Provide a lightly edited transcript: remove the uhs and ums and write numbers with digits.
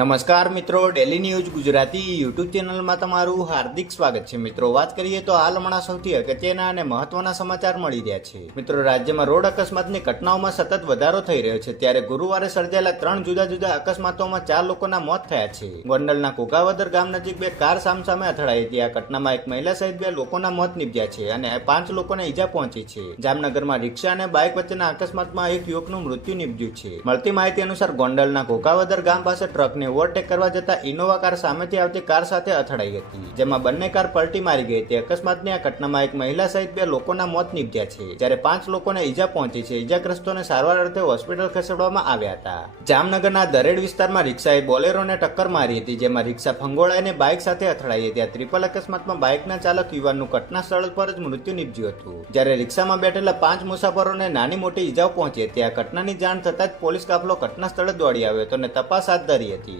નમસ્કાર મિત્રો, daily news Gujarati YouTube ચેનલમાં તમારું હાર્દિક સ્વાગત છે. મિત્રો, વાત કરીએ તો હાલ હમણાં સૌથી અગત્યના અને મહત્વના સમાચાર મળી રહ્યા છે. મિત્રો, રાજ્યમાં રોડ અકસ્માતની ઘટનાઓમાં સતત વધારો થઈ રહ્યો છે. ત્યારે ગુરુવારે સર્જાયેલા 3 જુદા જુદા અકસ્માતોમાં 4 લોકોના મોત થયા છે. ગોંડલના ઘોઘાવદર ગામ નજીક 2 કાર સામસામે અથડાઈ હતી. આ ઘટનામાં એક મહિલા સહિત 2 લોકોના મોત નીપજ્યા છે અને 5 લોકોને ઈજા પહોંચી છે. જામનગરમાં રિક્ષા અને બાઇક વચ્ચેના અકસ્માતમાં એક યુવકનું મૃત્યુ નીપજ્યું છે. મળતી માહિતી અનુસાર ગોંડલના ઘોઘાવદર ગામ પાસે ટ્રકને ઓવરટેક કરવા જતા ઇનોવા કાર સામેથી આવતી કાર સાથે અથડાઈ હતી, જેમાં બંને કાર પલટી મારી ગઈ હતી. અકસ્માતની આ ઘટનામાં એક મહિલા સહિત 2 લોકોના મોત નીપજ્યા છે, જ્યારે 5 લોકોને ઈજા પહોંચી છે. ઈજાગ્રસ્તોને સારવાર અર્થે હોસ્પિટલ ખસેડવામાં આવ્યા હતા. જામનગરના દરેડ વિસ્તારમાં રિક્ષાએ બોલેરોને ટક્કર મારી હતી, જેમાં રિક્ષા ફંગોળાઈને બાઇક સાથે અથડાઈ હતી. આ ટ્રિપલ અકસ્માતમાં બાઇકના ચાલક યુવાનનું ઘટના સ્થળ પર જ મૃત્યુ નીપજ્યું હતું, જ્યારે રિક્ષામાં બેઠેલા 5 મુસાફરોને નાની મોટી ઈજાઓ પહોંચી હતી. આ ઘટનાની જાણ થતાં જ પોલીસ કાફલો ઘટના સ્થળે દોડી આવ્યો હતો અને તપાસ હાથ ધરી હતી.